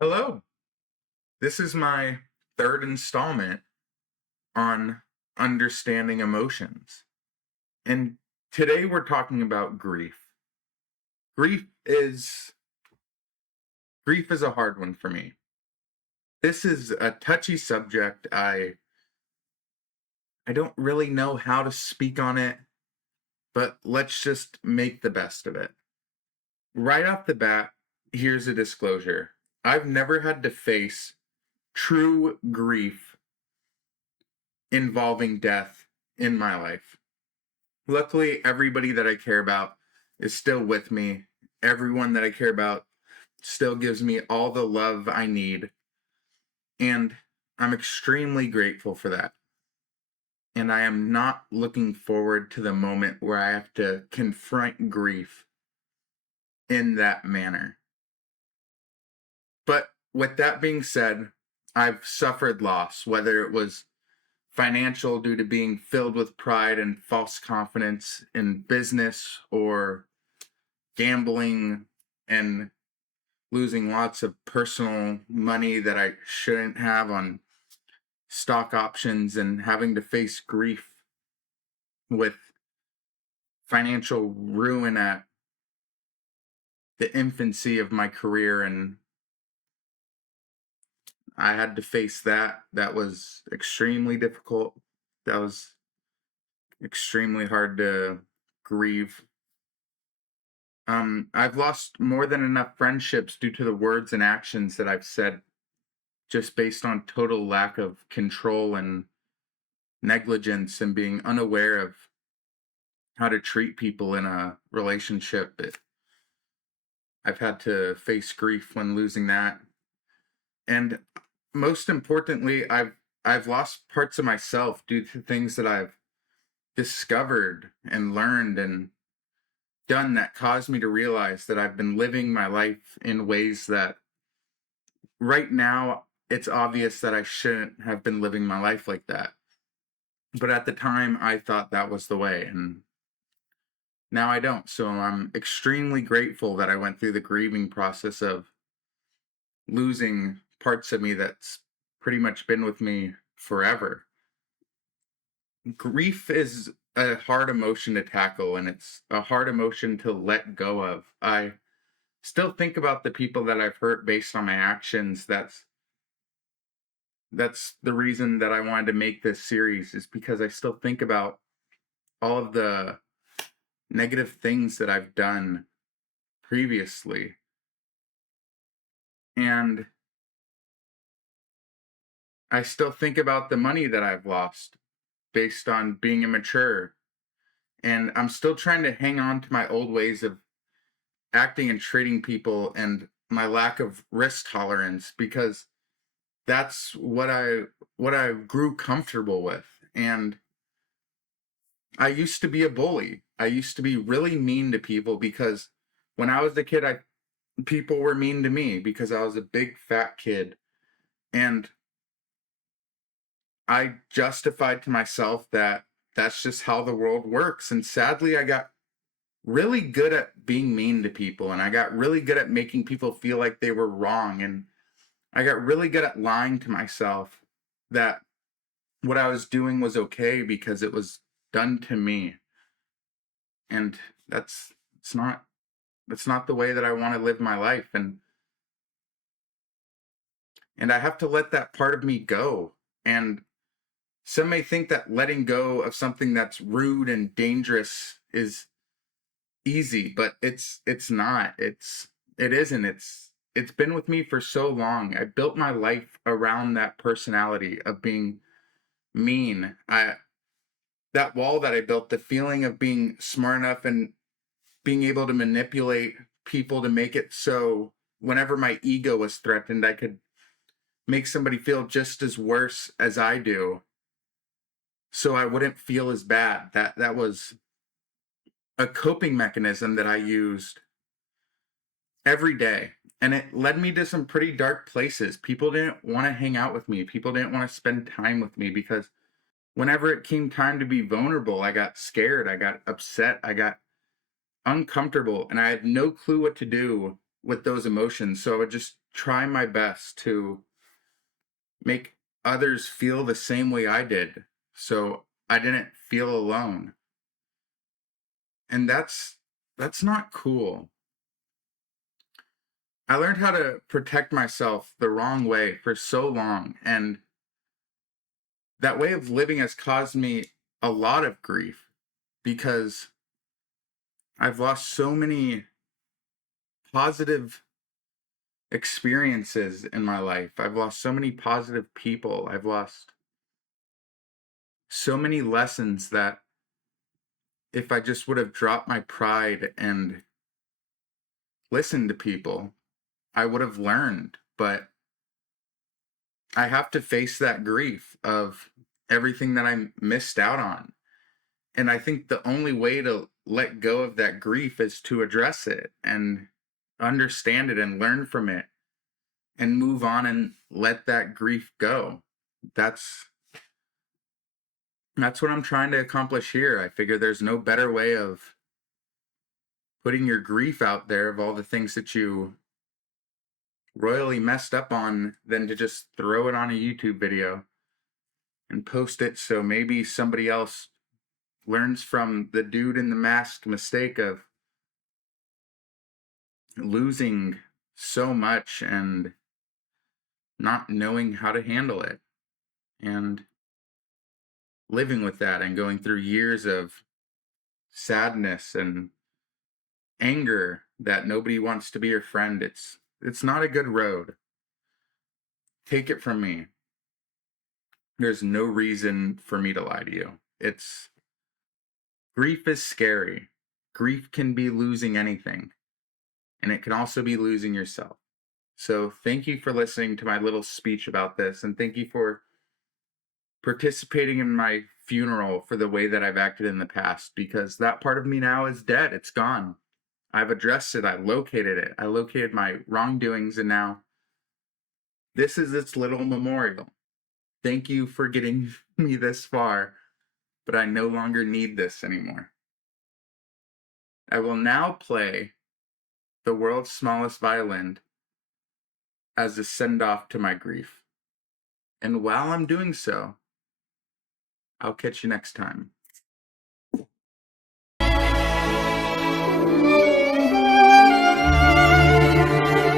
Hello. This is my third installment on understanding emotions. And today we're talking about grief. Grief is grief is a hard one for me. This is a touchy subject. I don't really know how to speak on it, but let's just make the best of it. Right off the bat, here's a disclosure. I've never had to face true grief involving death in my life. Luckily, everybody that I care about is still with me. Everyone that I care about still gives me all the love I need. And I'm extremely grateful for that. And I am not looking forward to the moment where I have to confront grief in that manner. But with that being said, I've suffered loss, whether it was financial due to being filled with pride and false confidence in business, or gambling and losing lots of personal money that I shouldn't have on stock options, and having to face grief with financial ruin at the infancy of my career. And I had to face that. That was extremely difficult. That was extremely hard to grieve. I've lost more than enough friendships due to the words and actions that I've said, just based on total lack of control and negligence and being unaware of how to treat people in a relationship. I've had to face grief when losing that. And most importantly, I've lost parts of myself due to things that I've discovered and learned and done that caused me to realize that I've been living my life in ways that right now it's obvious that I shouldn't have been living my life like that. But at the time I thought that was the way, and now I don't. So I'm extremely grateful that I went through the grieving process of losing parts of me that's pretty much been with me forever. Grief is a hard emotion to tackle, and it's a hard emotion to let go of. I still think about the people that I've hurt based on my actions. That's the reason that I wanted to make this series, is because I still think about all of the negative things that I've done previously. And I still think about the money that I've lost based on being immature. And I'm still trying to hang on to my old ways of acting and treating people, and my lack of risk tolerance, because that's what I grew comfortable with. And I used to be a bully. I used to be really mean to people because when I was a kid, I people were mean to me because I was a big fat kid. And I justified to myself that that's just how the world works. And sadly, I got really good at being mean to people, and I got really good at making people feel like they were wrong, and I got really good at lying to myself that what I was doing was okay because it was done to me. And that's it's not the way that I want to live my life. And I have to let that part of me go. And some may think that letting go of something that's rude and dangerous is easy, but it's not. It isn't. It's been with me for so long. I built my life around that personality of being mean. I That wall that I built, the feeling of being smart enough and being able to manipulate people to make it so whenever my ego was threatened, I could make somebody feel just as worse as I do, so I wouldn't feel as bad. That was a coping mechanism that I used every day. And it led me to some pretty dark places. People didn't want to hang out with me. People didn't want to spend time with me because whenever it came time to be vulnerable, I got scared, I got upset, I got uncomfortable, and I had no clue what to do with those emotions. So I would just try my best to make others feel the same way I did, so I didn't feel alone. And that's not cool. I learned how to protect myself the wrong way for so long, and that way of living has caused me a lot of grief because I've lost so many positive experiences in my life. I've lost so many positive people. I've lost so many lessons that if I just would have dropped my pride and listened to people, I would have learned. But I have to face that grief of everything that I missed out on. And I think the only way to let go of that grief is to address it and understand it and learn from it and move on and let that grief go. That's that's what I'm trying to accomplish here. I figure there's no better way of putting your grief out there of all the things that you royally messed up on than to just throw it on a YouTube video and post it so maybe somebody else learns from the dude in the mask mistake of losing so much and not knowing how to handle it and living with that and going through years of sadness and anger that nobody wants to be your friend. It's not a good road. Take it from me. There's no reason for me to lie to you. It's grief is scary. Grief can be losing anything, and it can also be losing yourself. So thank you for listening to my little speech about this, and thank you for participating in my funeral for the way that I've acted in the past, because that part of me now is dead. It's gone. I've addressed it. I located it. I located my wrongdoings, and now this is its little memorial. Thank you for getting me this far, but I no longer need this anymore. I will now play the world's smallest violin as a send-off to my grief. And while I'm doing so, I'll catch you next time.